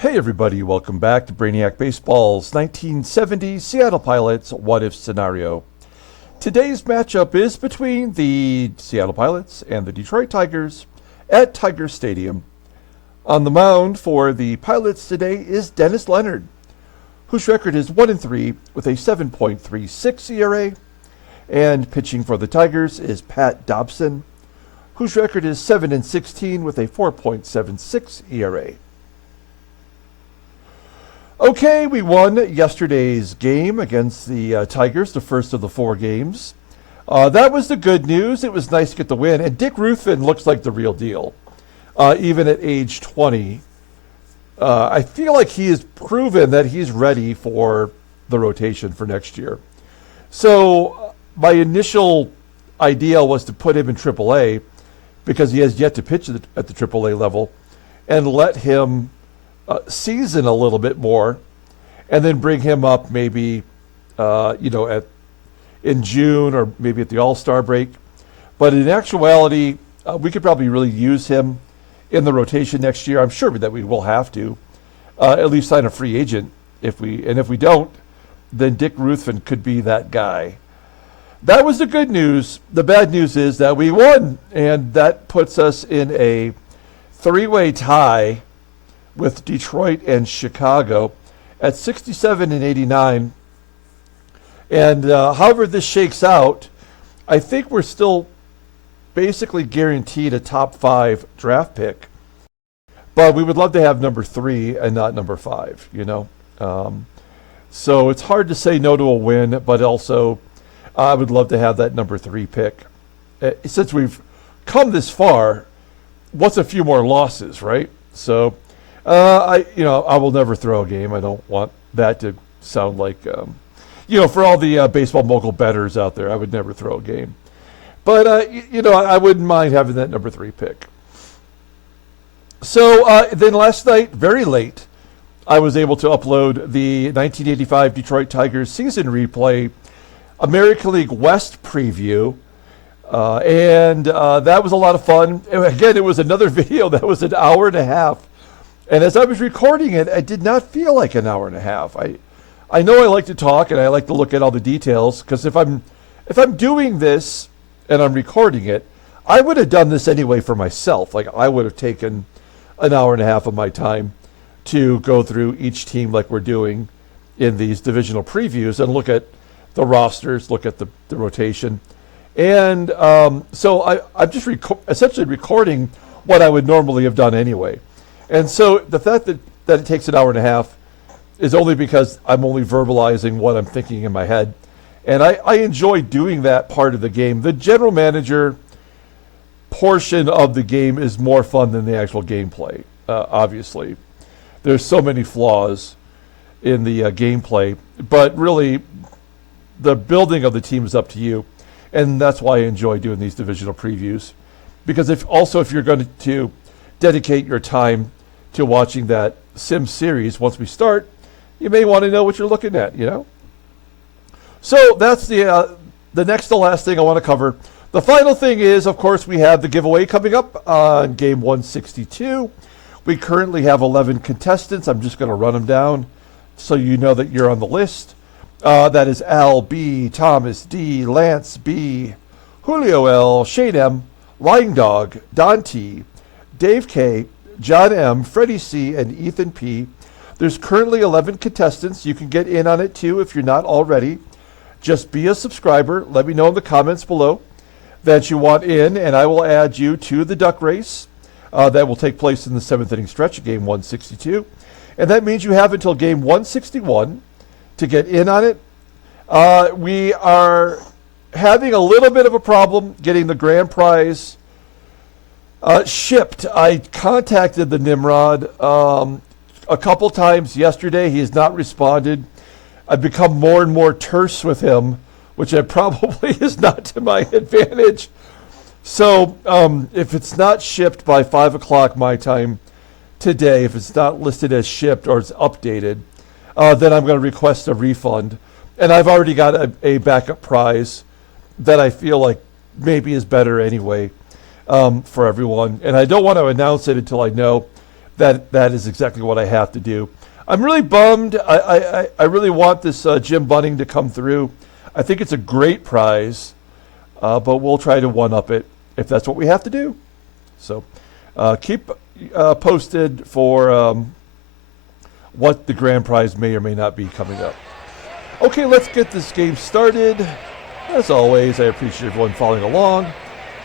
Hey everybody, welcome back to Brainiac Baseball's 1970 Seattle Pilots What If Scenario. Today's matchup is between the Seattle Pilots and the Detroit Tigers at Tiger Stadium. On the mound for the Pilots today is Dennis Leonard, whose record is 1-3 with a 7.36 ERA, and pitching for the Tigers is Pat Dobson, whose record is 7-16 with a 4.76 ERA. Okay, we won yesterday's game against the Tigers, the first of the 4 games. That was the good news. It was nice to get the win. And Dick Ruthven looks like the real deal, even at age 20. I feel like he has proven that he's ready for the rotation for next year. So my initial idea was to put him in AAA because he has yet to pitch at the AAA level and let him season a little bit more, and then bring him up maybe, in June or maybe at the All-Star break. But in actuality, we could probably really use him in the rotation next year. I'm sure that we will have to at least sign a free agent. If we don't, then Dick Ruthven could be that guy. That was the good news. The bad news is that we won, and that puts us in a 3-way tie with Detroit and Chicago at 67 and 89. And however this shakes out, I think we're still basically guaranteed a top 5 draft pick. But we would love to have number 3 and not number 5, So it's hard to say no to a win, but also I would love to have that number 3 pick. Since we've come this far, what's a few more losses, right? So I will never throw a game. I don't want that to sound like, for all the baseball mogul bettors out there, I would never throw a game. But, I wouldn't mind having that number 3 pick. So then last night, very late, I was able to upload the 1985 Detroit Tigers season replay American League West preview. And that was a lot of fun. And again, it was another video that was an hour and a half. And as I was recording it, I did not feel like an hour and a half. I know I like to talk and I like to look at all the details, because if I'm doing this and I'm recording it, I would have done this anyway for myself. Like, I would have taken an hour and a half of my time to go through each team like we're doing in these divisional previews and look at the rosters, look at the rotation. And so I'm just essentially recording what I would normally have done anyway. And so the fact that it takes an hour and a half is only because I'm only verbalizing what I'm thinking in my head. And I enjoy doing that part of the game. The general manager portion of the game is more fun than the actual gameplay, obviously. There's so many flaws in the gameplay, but really the building of the team is up to you. And that's why I enjoy doing these divisional previews. Because if you're going to dedicate your time to watching that sim series once we start, you may want to know what you're looking at, So that's the next to last thing I want to cover. The final thing is, of course, we have the giveaway coming up on game 162. We currently have 11 contestants. I'm just going to run them down so you know that you're on the list. That is Al B, Thomas D, Lance B, Julio L, Shane M, Lying Dog, Don T, Dave K, John M, Freddie C, and Ethan P. There's currently 11 contestants. You can get in on it too if you're not already. Just be a subscriber. Let me know in the comments below that you want in, and I will add you to the duck race that will take place in the 7th inning stretch of game 162. And that means you have until game 161 to get in on it. We are having a little bit of a problem getting the grand prize shipped. I contacted the Nimrod a couple times yesterday. He has not responded. I've become more and more terse with him, which probably is not to my advantage. So if it's not shipped by 5 o'clock my time today, if it's not listed as shipped or it's updated, then I'm going to request a refund. And I've already got a backup prize that I feel like maybe is better anyway for everyone. And I don't want to announce it until I know that is exactly what I have to do. I'm really bummed. I really want this Jim Bunning to come through. I think it's a great prize, but we'll try to one-up it if that's what we have to do. So keep posted for what the grand prize may or may not be coming up. Okay, let's get this game started. As always, I appreciate everyone following along.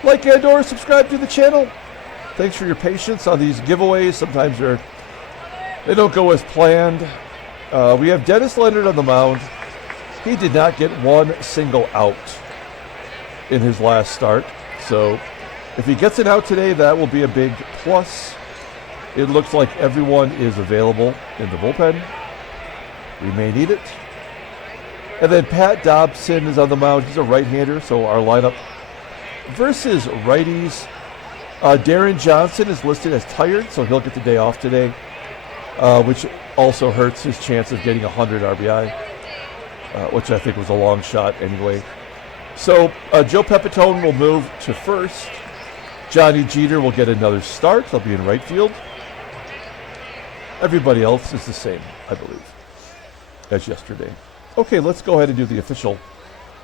Like and or subscribe to the channel. Thanks for your patience on these giveaways. Sometimes they don't go as planned. We have Dennis Leonard on the mound. He did not get one single out in his last start. So if he gets an out today, that will be a big plus. It looks like everyone is available in the bullpen. We may need it. And then Pat Dobson is on the mound. He's a right-hander, so our lineup versus righties. Darren Johnson is listed as tired, so he'll get the day off today, which also hurts his chance of getting 100 RBI, which I think was a long shot anyway. So Joe Pepitone will move to first. Johnny Jeter will get another start. He'll be in right field. Everybody else is the same, I believe, as yesterday. Okay, let's go ahead and do the official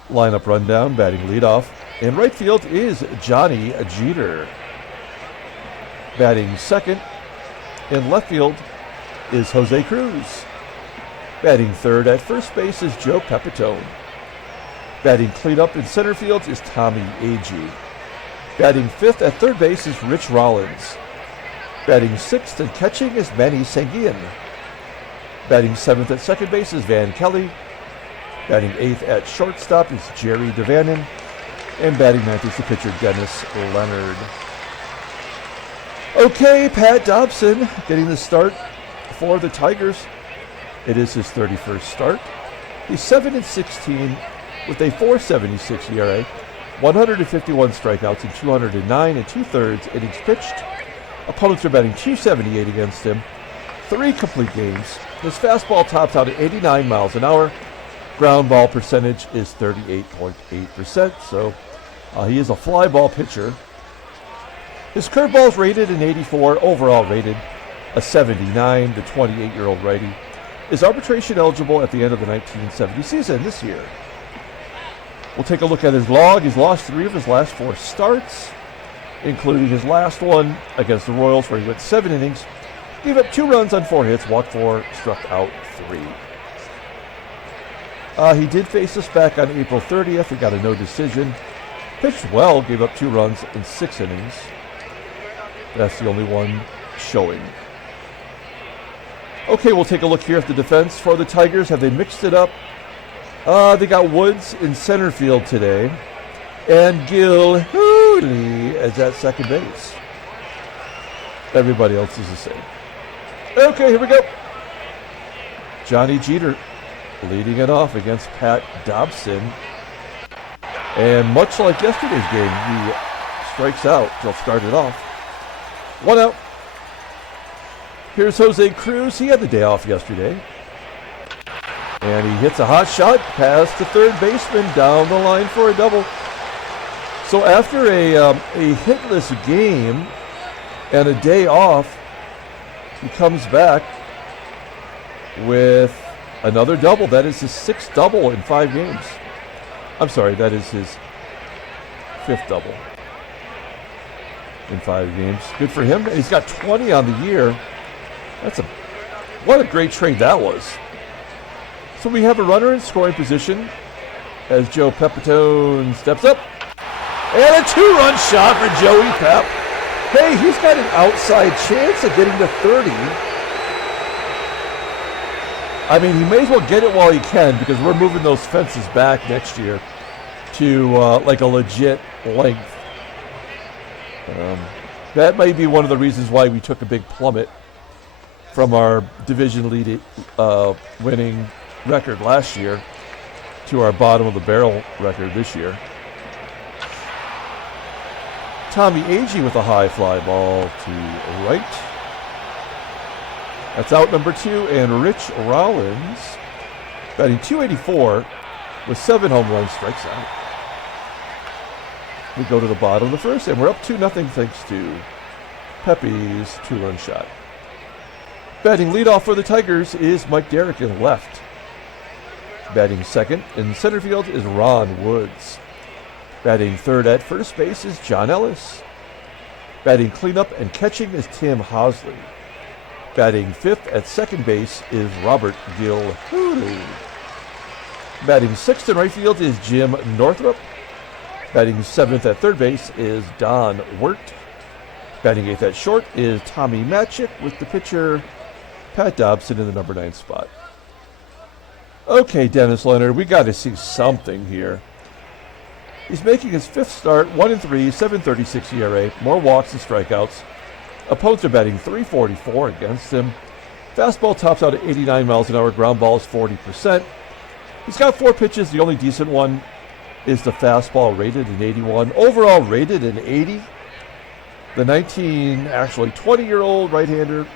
lineup rundown. Batting leadoff in right field is Johnny Jeter. Batting second in left field is Jose Cruz. Batting third at first base is Joe Pepitone. Batting cleanup in center field is Tommie AGEE. Batting fifth at third base is Rich Rollins. Batting sixth and catching is Manny Sanguillen. Batting seventh at second base is Van Kelly. Batting eighth at shortstop is Jerry DaVanon. And batting ninth is the pitcher Dennis Leonard. Okay, Pat Dobson getting the start for the Tigers. It is his 31st start. He's 7-16 with a .476 ERA, 151 strikeouts and 209 2/3 innings pitched. Opponents are batting .278 against him. 3 complete games. His fastball tops out at 89 miles an hour. Ground ball percentage is 38.8%, so he is a fly ball pitcher. His curveball is rated an 84, overall rated a 79. The 28-year-old righty is arbitration eligible at the end of the 1970 season this year. We'll take a look at his log. He's lost 3 of his last 4 starts, including his last one against the Royals, where he went 7 innings, gave up 2 runs on 4 hits, walked 4, struck out 3. He did face us back on April 30th. He got a no decision. Pitched well, gave up 2 runs in 6 innings. That's the only one showing. Okay, we'll take a look here at the defense for the Tigers. Have they mixed it up? They got Woods in center field today, and GILHOOLEY is at second base. Everybody else is the same. Okay, here we go. Johnny Jeter leading it off against Pat Dobson. And much like yesterday's game, he strikes out. He'll start it off. 1 out. Here's Jose Cruz. He had the day off yesterday. And he hits a hot shot past the third baseman down the line for a double. So after a hitless game and a day off, he comes back with another double. That is his 6th double in 5 games. I'm sorry, that is his 5th double in 5 games. Good for him. He's got 20 on the year. What a great trade that was. So we have a runner in scoring position as Joe Pepitone steps up. And a 2-run shot for Joey Pep. Hey, he's got an outside chance of getting to 30. I mean, he may as well get it while he can, because we're moving those fences back next year to like a legit length. That may be one of the reasons why we took a big plummet from our division lead winning record last year to our bottom of the barrel record this year. Tommie AGEE with a high fly ball to right. That's out number 2, and Rich Rollins, batting .284 with 7 home runs, strikes out. We go to the bottom of the first, and we're up 2-0 thanks to Pepe's 2-run shot. Batting leadoff for the Tigers is Mike DERRICK in left. Batting second in center field is Ron Woods. Batting third at first base is John Ellis. Batting cleanup and catching is Tim Hosley. Batting fifth at second base is Robert Gilhooley. Batting sixth in right field is Jim Northrup. Batting seventh at third base is Don WERT. Batting eighth at short is Tommie MATCHICK with the pitcher Pat Dobson in the number 9 spot. Okay, Dennis Leonard, we got to see something here. He's making his fifth start, 1-3, 7.36 ERA, more walks than strikeouts. Opponents are batting .344 against him. Fastball tops out at 89 miles an hour, ground ball is 40%. He's got 4 pitches, the only decent one is the fastball, rated in 81. Overall rated in 80. The 20-year-old right-hander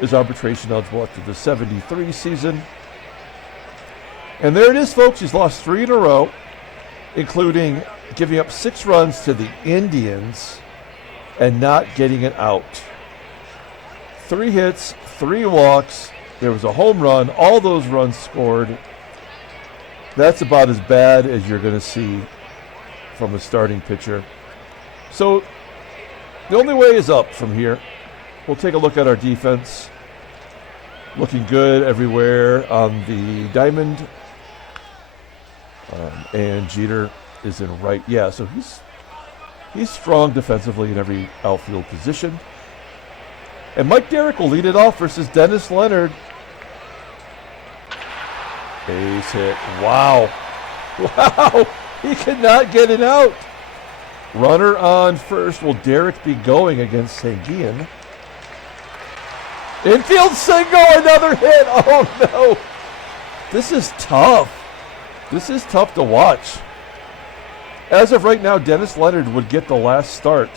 is arbitration eligible after the 73 season. And there it is, folks. He's lost 3 in a row, including giving up 6 runs to the Indians and not getting it out. 3 hits, 3 walks. There was a home run. All those runs scored. That's about as bad as you're going to see from a starting pitcher. So the only way is up from here. We'll take a look at our defense. Looking good everywhere on the diamond. And Jeter is in right. Yeah, so he's strong defensively in every outfield position. And Mike DERRICK will lead it off versus Dennis Leonard. Base hit. Wow. Wow. He cannot get it out. Runner on first. Will DERRICK be going against SANGUILLEN? Infield single. Another hit. Oh, no. This is tough. This is tough to watch. As of right now, Dennis Leonard would get the last start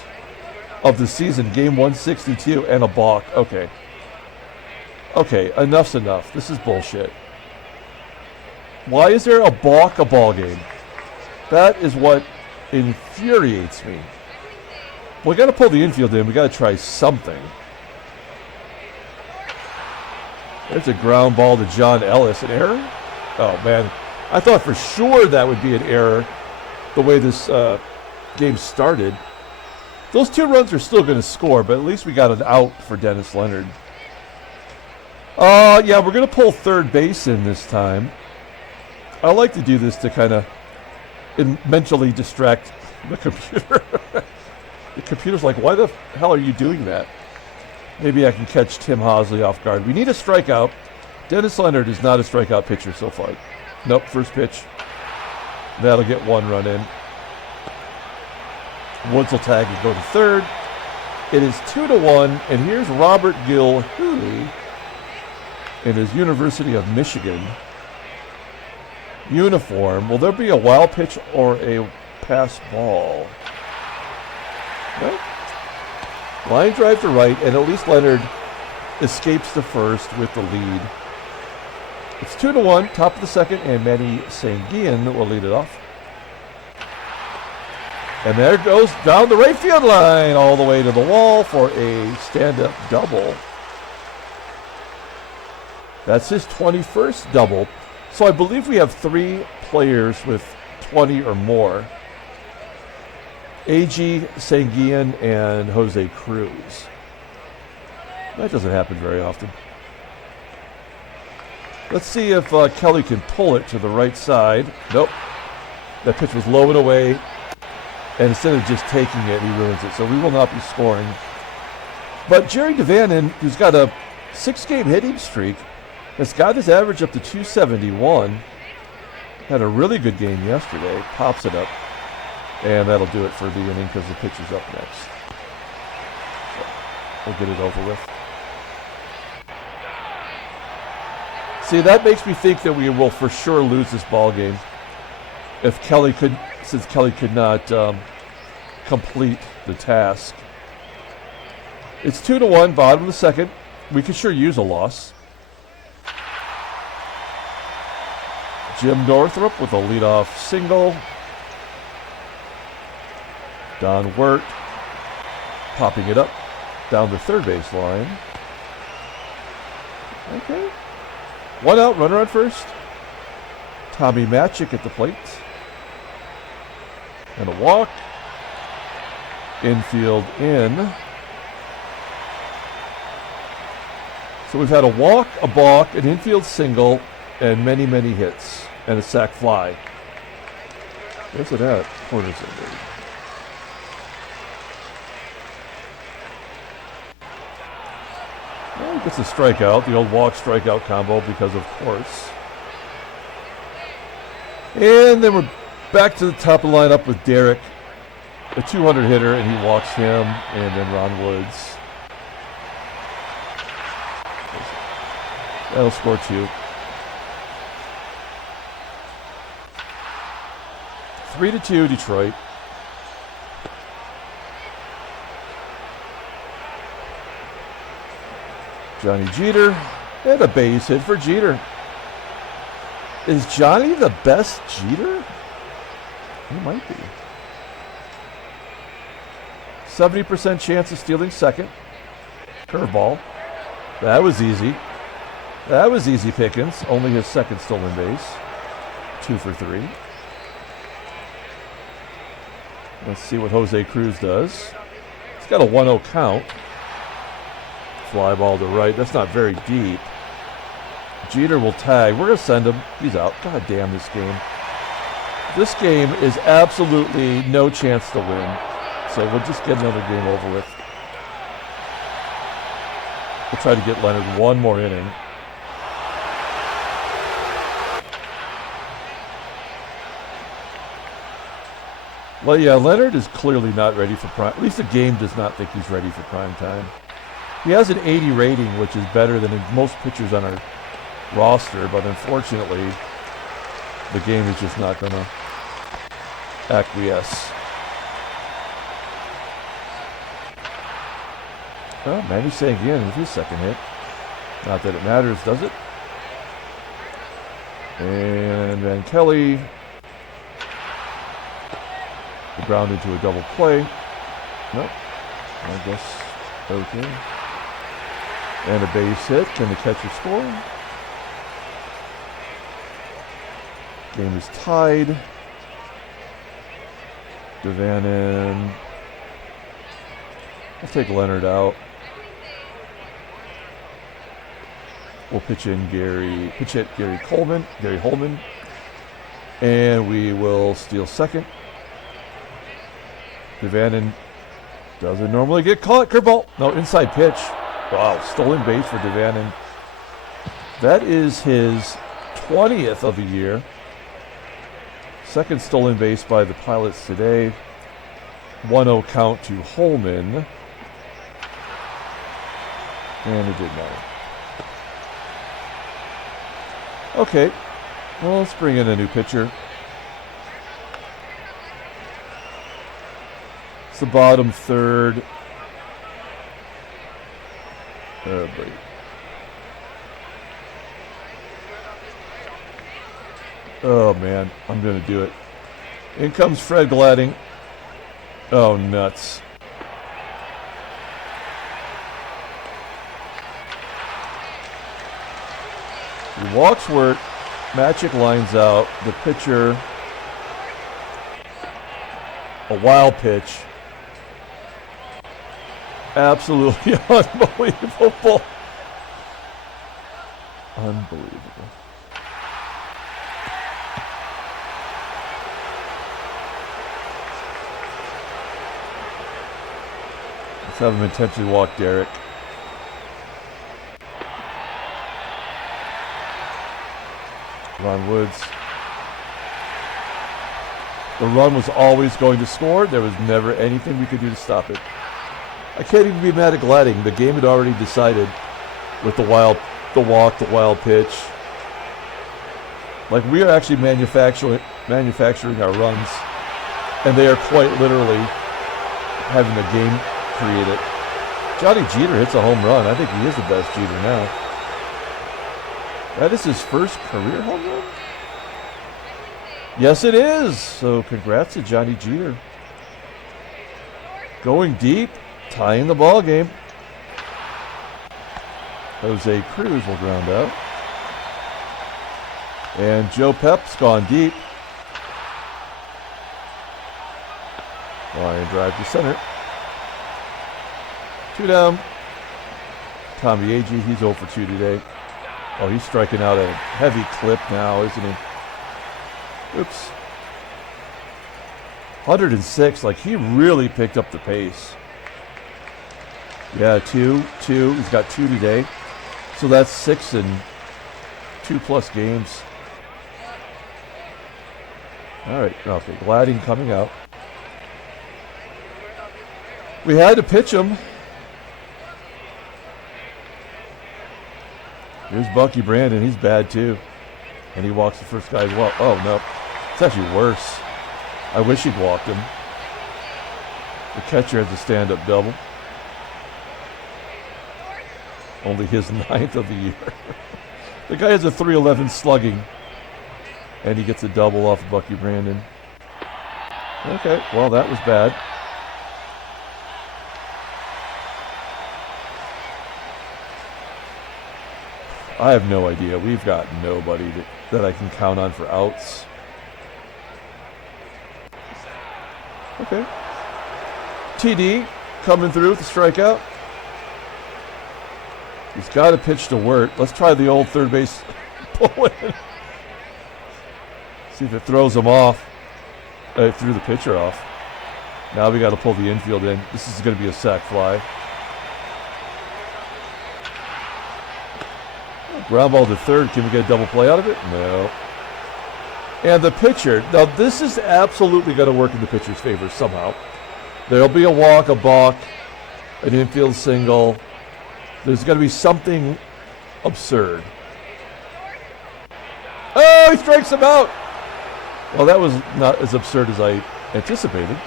of the season, game 162, and a balk. Okay. Okay, enough's enough. This is bullshit. Why is there a balk a ball game? That is what infuriates me. We got to pull the infield in. We got to try something. There's a ground ball to John Ellis. An error? Oh, man. I thought for sure that would be an error the way this game started. Those 2 runs are still going to score, but at least we got an out for Dennis Leonard. Yeah, we're going to pull third base in this time. I like to do this to kind of mentally distract the computer. The computer's like, why the hell are you doing that? Maybe I can catch Tim Hosley off guard. We need a strikeout. Dennis Leonard is not a strikeout pitcher so far. Nope, first pitch. That'll get 1 run in. Woods will tag and go to third. It is 2-1, and here's Robert Gilhooley in his University of Michigan uniform. Will there be a wild pitch or a pass ball? No. Line drive to right, and at least Leonard escapes to first with the lead. It's 2-1, top of the second, and Manny SANGUILLEN will lead it off. And there goes down the right field line all the way to the wall for a stand-up double. That's his 21st double. So I believe we have 3 players with 20 or more. AGEE, SANGUILLEN, and Jose CRUZ. That doesn't happen very often. Let's see if Kelly can pull it to the right side. Nope. That pitch was low and away. And instead of just taking it, he ruins it. So we will not be scoring. But Jerry DaVanon, who's got a 6-game hitting streak, has got his average up to 271. Had a really good game yesterday. Pops it up. And that'll do it for the inning because the pitcher's up next. So we'll get it over with. See, that makes me think that we will for sure lose this ball game if since Kelly could not complete the task. It's 2-1, bottom of the second. We could sure use a loss. Jim Northrup with a leadoff single. Don WERT popping it up down the third base line. Okay. One out, runner on first. Tommie MATCHICK at the plate. And a walk. Infield in. So we've had a walk, a balk, an infield single, and many, many hits. And a sac fly. Where's it at? Corners of it. Well, he gets a strikeout, the old walk strikeout combo, because of course. And then we're back to the top of the lineup with DERRICK, a 200 hitter, and he walks him, and then Ron Woods. That'll score 2. 3-2 Detroit. Johnny Jeter, and a base hit for Jeter. Is Johnny the best Jeter? He might be. 70% chance of stealing second. Curveball. That was easy. That was easy pickings. Only his second stolen base. 2 for 3. Let's see what Jose Cruz does. He's got a 1-0 count. Fly ball to right. That's not very deep. Jeter will tag. We're going to send him. He's out. God damn this game. This game is absolutely no chance to win. So we'll just get another game over with. We'll try to get Leonard one more inning. Well, yeah, Leonard is clearly not ready for prime. At least the game does not think he's ready for prime time. He has an 80 rating, which is better than most pitchers on our roster, but unfortunately, the game is just not going to acquiesce. Well, Manny SANGUILLEN with his second hit. Not that it matters, does it? And Van Kelly. The ground into a double play. Nope. I guess okay. And a base hit. Can the catcher score? Game is tied. DaVANON. I'll take Leonard out. We'll pitch hit Gary Holman. And we will steal second. DaVANON doesn't normally get caught. Curveball. No, inside pitch. Wow, stolen base for DaVANON. That is his 20th of the year. Second stolen base by the Pilots today. 1-0 count to Holman. And it didn't matter. Okay. Well, let's bring in a new pitcher. It's the bottom third. Oh, boy. Oh, man. I'm going to do it. In comes Fred Gladding. Oh, nuts. He walks WERT. MATCHICK lines out. The pitcher. A wild pitch. Absolutely unbelievable. Unbelievable. Let's have him intentionally walk DERRICK. Ron Woods. The run was always going to score. There was never anything we could do to stop it. I can't even be mad at Gladding. The game had already decided with the walk, the wild pitch. Like, we are actually manufacturing our runs, and they are quite literally having the game created. Johnny Jeter hits a home run. I think he is the best Jeter now. That is his first career home run? Yes, it is. So congrats to Johnny Jeter. Going deep, tying the ball game. Jose Cruz will ground out. And Joe Pep's gone deep. Line drive to center. 2 down. Tommie AGEE, he's 0 for 2 today. Oh, he's striking out a heavy clip now, isn't he? Oops. 106, like he really picked up the pace. Yeah, 2. He's got 2 today. So that's 6 in 2+ games. All right, okay, Gladding coming out. We had to pitch him. Here's Bucky Brandon. He's bad too. And he walks the first guy as well. Oh, no. It's actually worse. I wish he'd walked him. The catcher has a stand-up double. Only his 9th of the year. The guy has a .311 slugging. And he gets a double off of Bucky Brandon. Okay, well, that was bad. I have no idea. We've got nobody that I can count on for outs. Okay. TD coming through with the strikeout. He's got to pitch to WERT. Let's try the old third base pull in. See if it throws him off. It threw the pitcher off. Now we got to pull the infield in. This is going to be a sac fly. Ground ball to third. Can we get a double play out of it? No. And the pitcher. Now this is absolutely going to work in the pitcher's favor somehow. There'll be a walk, a balk, an infield single. There's going to be something absurd. Oh, he strikes him out. Well, that was not as absurd as I anticipated.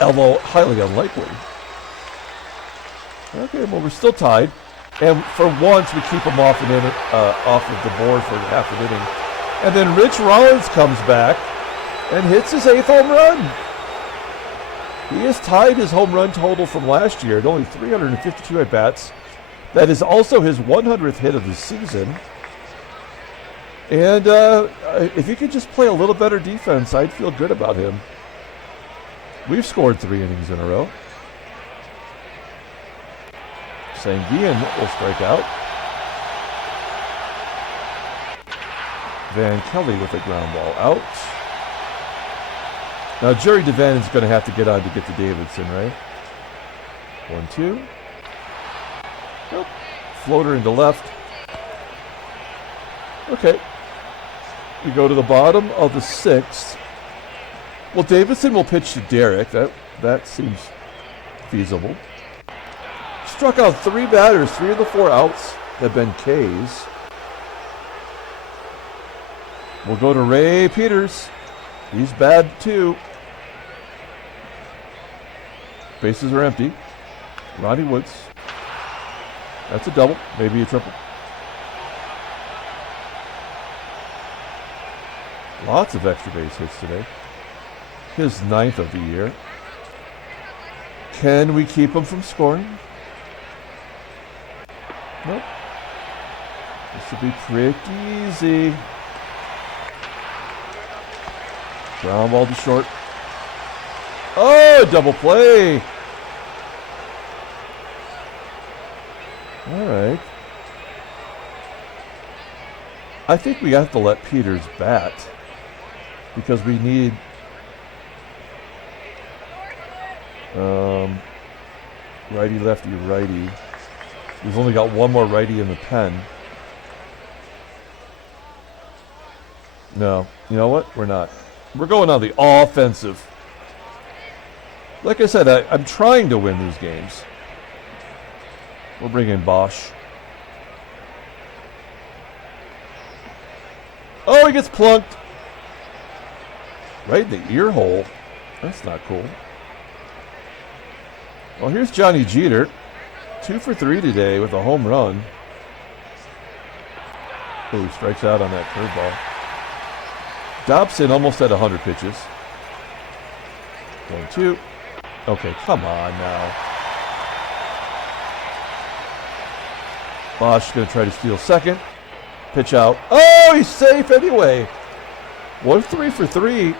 Although highly unlikely. Okay, well, we're still tied. And for once, we keep him off of the board for half an inning. And then Rich Rollins comes back and hits his 8th home run. He has tied his home run total from last year at only 352 at-bats. That is also his 100th hit of the season. And if he could just play a little better defense, I'd feel good about him. We've scored 3 innings in a row. SANGUILLEN will strike out. Van Kelly with a ground ball out. Now Jerry DaVannon is going to have to get on to get to Davidson, right? 1-2. Nope. Floater into left. Okay. We go to the bottom of the 6th. Well, Davidson will pitch to DERRICK. That seems feasible. Struck out 3 batters. 3 of the 4 outs have been Ks. We'll go to Ray Peters. He's bad too. Bases are empty. Ronnie Woods. That's a double, maybe a triple. Lots of extra base hits today. His 9th of the year. Can we keep him from scoring? Nope. This should be pretty easy. Ground ball to short. Oh, double play. All right. I think we have to let Peters bat because we need righty, lefty, righty. We've only got 1 more righty in the pen. No, you know what? We're not. We're going on the offensive. Like I said, I'm trying to win these games. We'll bring in Bosch. Oh, he gets plunked. Right in the ear hole. That's not cool. Well, here's Johnny Jeter. 2 for 3 today with a home run. Oh, he strikes out on that curveball. Dobson almost had 100 pitches. 1-2. Okay, come on now. Bosch going to try to steal second. Pitch out. Oh, he's safe anyway. 1-3 for 3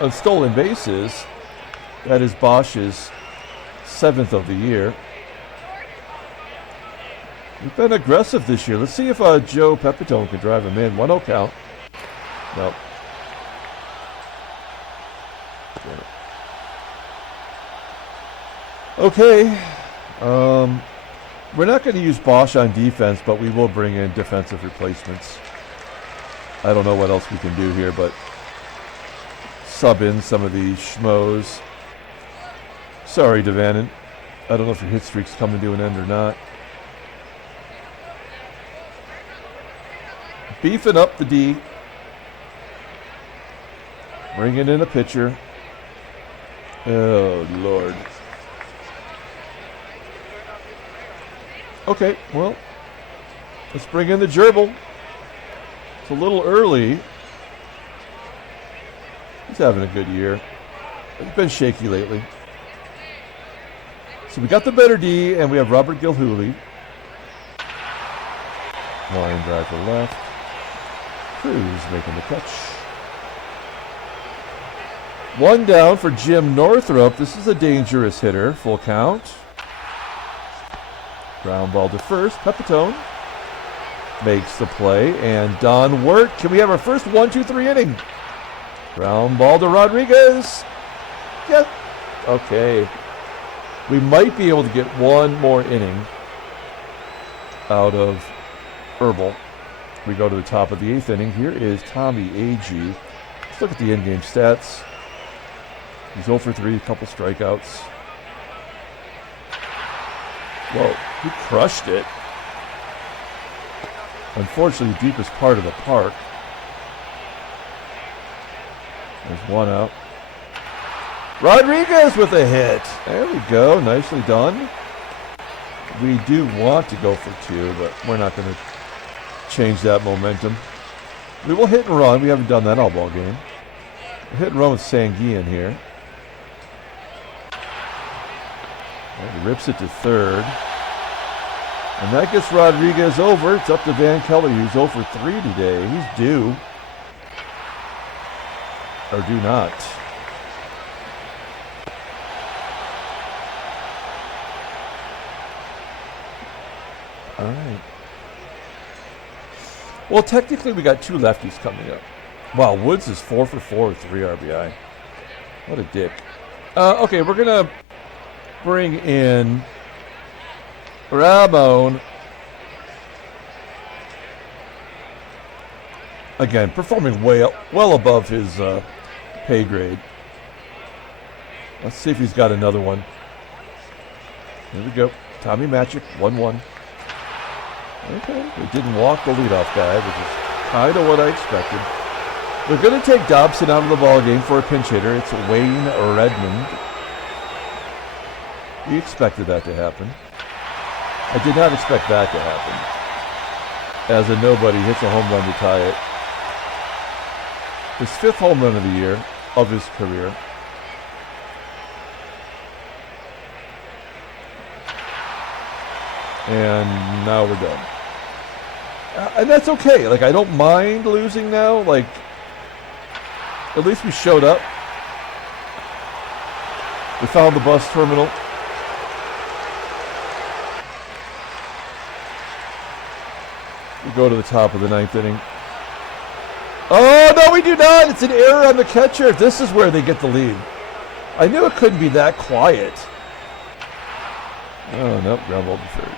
on stolen bases. That is Bosch's 7th of the year. We've been aggressive this year. Let's see if Joe Pepitone can drive him in. 1-0 count. Nope. Okay. We're not going to use Bosch on defense, but we will bring in defensive replacements. I don't know what else we can do here, but sub in some of these schmoes. Sorry, DaVANON. I don't know if your hit streak's coming to an end or not. Beefing up the D. Bringing in a pitcher. Oh, Lord. Okay, well, let's bring in the gerbil. It's a little early. He's having a good year. He's been shaky lately. So we got the better D, and we have Robert GILHOOLEY. Line drive to left. CRUZ making the catch. One down for Jim Northrup. This is a dangerous hitter. Full count. Ground ball to first. Pepitone makes the play. And Don WERT. Can we have our first 1-2-3 inning? Ground ball to Rodriguez. Yep. Okay. We might be able to get one more inning out of Herbal. We go to the top of the 8th inning. Here is Tommie, AGEE. Let's look at the in-game stats. He's 0 for 3, a couple strikeouts. Whoa, he crushed it. Unfortunately, the deepest part of the park. There's one out. Rodriguez with a hit. There we go, nicely done. We do want to go for 2, but we're not going to change that momentum. We will hit and run. We haven't done that all ball game. We'll hit and run with SANGUILLEN here. And he rips it to third. And that gets Rodriguez over. It's up to Van Keller, who's 0 for 3 today. He's due. Or do not. All right. Well, technically, we got 2 lefties coming up. Wow, Woods is 4 for 4 with 3 RBI. What a dick. Okay, we're going to bring in Ramon. Again, performing well above his pay grade. Let's see if he's got another one. Here we go. Tommie MATCHICK, 1-1. Okay, they didn't walk the leadoff guy, which is kind of what I expected. They're going to take Dobson out of the ballgame for a pinch hitter. It's Wayne Redmond. We expected that to happen. I did not expect that to happen. As a nobody hits a home run to tie it. His 5th home run of the year, of his career. And now we're done. And that's okay. Like, I don't mind losing now. Like, at least we showed up. We found the bus terminal. We go to the top of the 9th inning. Oh, no, we do not. It's an error on the catcher. This is where they get the lead. I knew it couldn't be that quiet. Oh, nope, ground ball to third.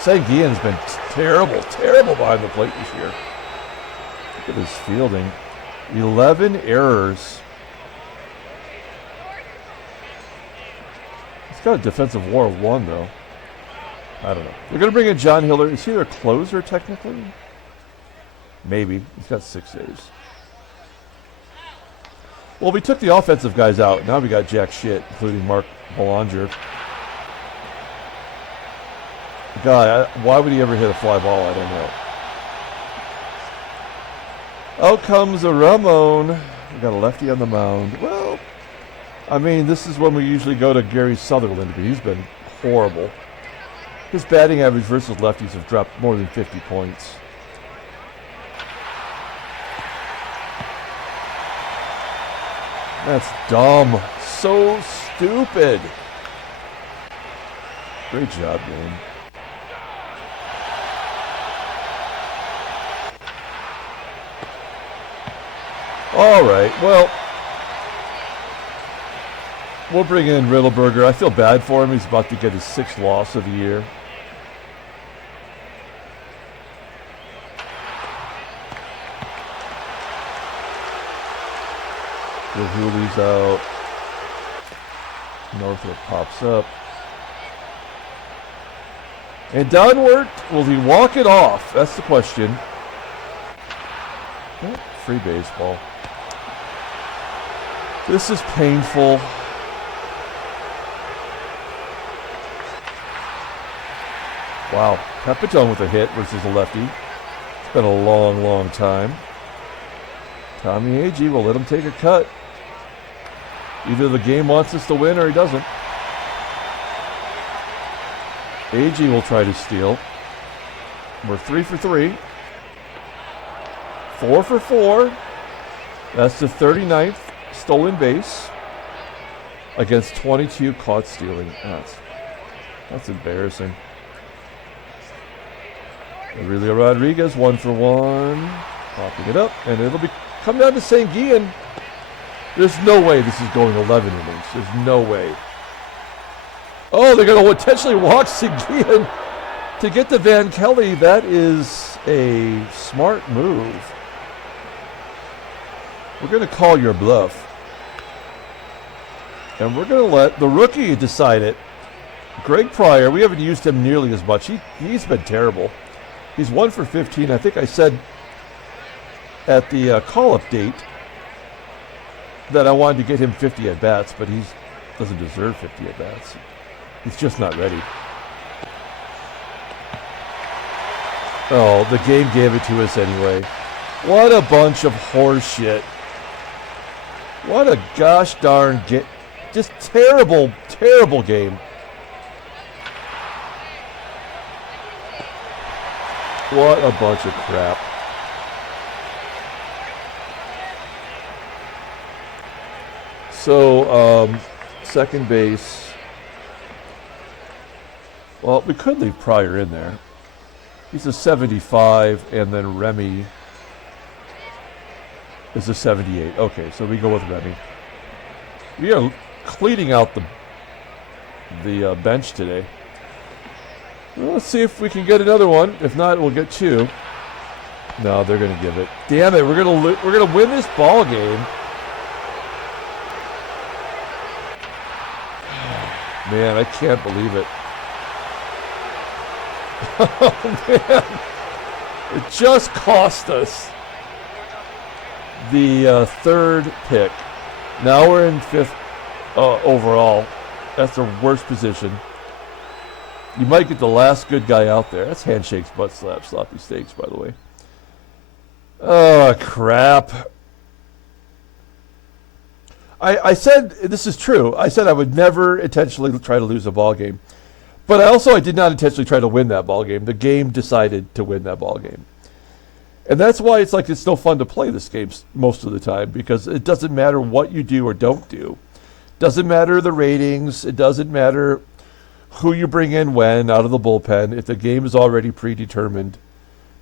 SANGUILLEN's been terrible behind the plate this year. Look at his fielding. 11 errors. He's got a defensive WAR of 1, though. I don't know. We're going to bring in John Hiller. Is he their closer, technically? Maybe. He's got 6 saves. Well, we took the offensive guys out. Now we got jack shit, including Mark Belanger. God, why would he ever hit a fly ball? I don't know. Out comes a Ramon. We got a lefty on the mound. Well, I mean, this is when we usually go to Gary Sutherland, but he's been horrible. His batting average versus lefties have dropped more than 50 points. That's dumb. So stupid. Great job, man. All right, well, we'll bring in Riddleberger. I feel bad for him. He's about to get his 6th loss of the year. GILHOOLEY's out. Northrop pops up. And downward, will he walk it off? That's the question. Oh, free baseball. This is painful. Wow, PEPITONE with a hit versus a lefty. It's been a long, long time. Tommie AGEE will let him take a cut. Either the game wants us to win or he doesn't. AGEE will try to steal. We're 3 for 3. 4 for 4. That's the 39th stolen base against 22 caught stealing. That's embarrassing. Aurelio Rodriguez, 1 for 1. Popping it up, and it'll be come down to SANGUILLEN. There's no way this is going 11 innings. There's no way. Oh, they're going to potentially walk SANGUILLEN to get to Van Kelly. That is a smart move. We're going to call your bluff. And we're going to let the rookie decide it. Greg Pryor, we haven't used him nearly as much. He's been terrible. He's 1 for 15. I think I said at the call-up date that I wanted to get him 50 at-bats, but he doesn't deserve 50 at-bats. He's just not ready. Oh, the game gave it to us anyway. What a bunch of horse shit. What a gosh darn just terrible, terrible game. What a bunch of crap. So, second base. Well, we could leave Pryor in there. He's a 75, and then Remy is a 78. Okay, so we go with Remy. We are cleaning out the bench today. Well, let's see if we can get another one. If not, we'll get 2. No, they're going to give it. Damn it! We're gonna win this ball game. Man, I can't believe it. Oh man, it just cost us the 3rd pick. Now we're in 5th overall. That's the worst position. You might get the last good guy out there. That's handshakes, butt slaps, sloppy steaks, by the way. Oh, crap. I said, this is true, I said I would never intentionally try to lose a ball game. But I did not intentionally try to win that ball game. The game decided to win that ball game. And that's why it's no fun to play this game most of the time, because it doesn't matter what you do or don't do. Doesn't matter the ratings. It doesn't matter who you bring in when out of the bullpen. If the game is already predetermined,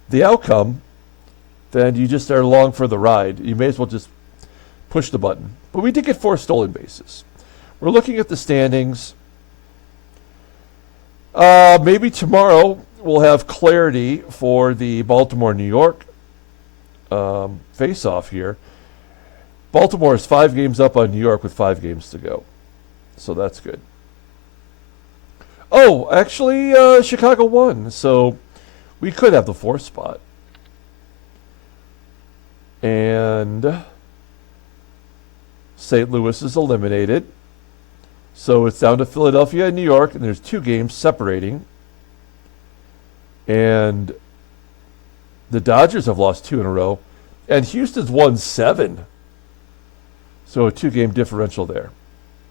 the outcome, then you just are along for the ride. You may as well just push the button. But we did get 4 stolen bases. We're looking at the standings. Maybe tomorrow we'll have clarity for the Baltimore-New York face-off here. Baltimore is 5 games up on New York with 5 games to go. So that's good. Oh, actually, Chicago won. So we could have the 4th spot. And St. Louis is eliminated. So it's down to Philadelphia and New York, and there's 2 games separating. And the Dodgers have lost 2 in a row, and Houston's won 7. So a 2-game differential there,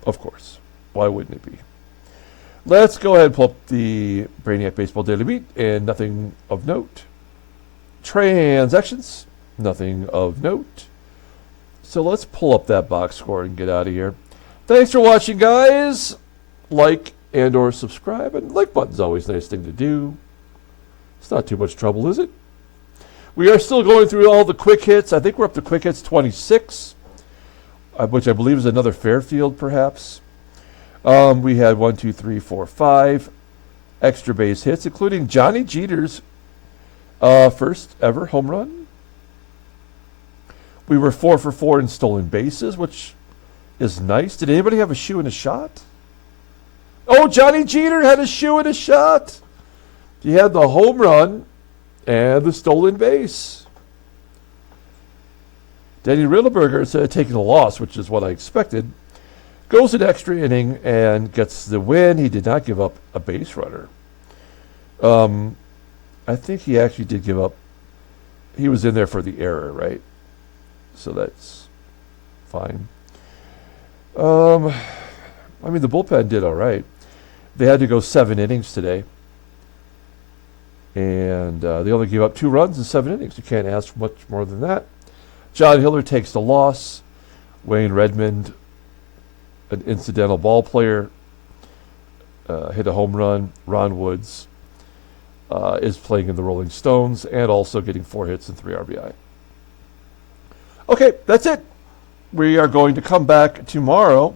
of course. Why wouldn't it be? Let's go ahead and pull up the Brainiac Baseball Daily Beat, and nothing of note. Transactions, nothing of note. So let's pull up that box score and get out of here. Thanks for watching, guys. Like and or subscribe, and like button's always a nice thing to do. It's not too much trouble, is it? We are still going through all the quick hits. I think we're up to quick hits 26, which I believe is another Fairfield, perhaps. We had 1, 2, 3, 4, 5 extra base hits, including Johnny Jeter's first ever home run. We were 4 for 4 in stolen bases, which is nice. Did anybody have a shoe and a shot? Oh, Johnny Jeter had a shoe and a shot. He had the home run and the stolen base. Danny Riddleberger, instead of taking a loss, which is what I expected, goes an extra inning and gets the win. He did not give up a base runner. I think he actually did give up. He was in there for the error, right? So that's fine. I mean, the bullpen did all right. They had to go 7 innings today. And they only gave up 2 runs in 7 innings. You can't ask for much more than that. John Hiller takes the loss. Wayne Redmond, an incidental ball player, hit a home run. Ron Woods is playing in the Rolling Stones and also getting 4 hits and 3 RBI. Okay, that's it. We are going to come back tomorrow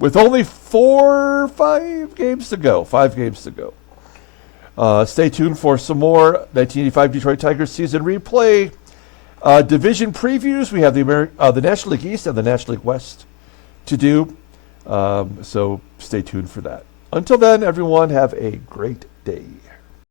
with only 5 games to go. 5 games to go. Stay tuned for some more 1985 Detroit Tigers season replay. Division previews. We have the National League East and the National League West to do. So stay tuned for that. Until then, everyone, have a great day.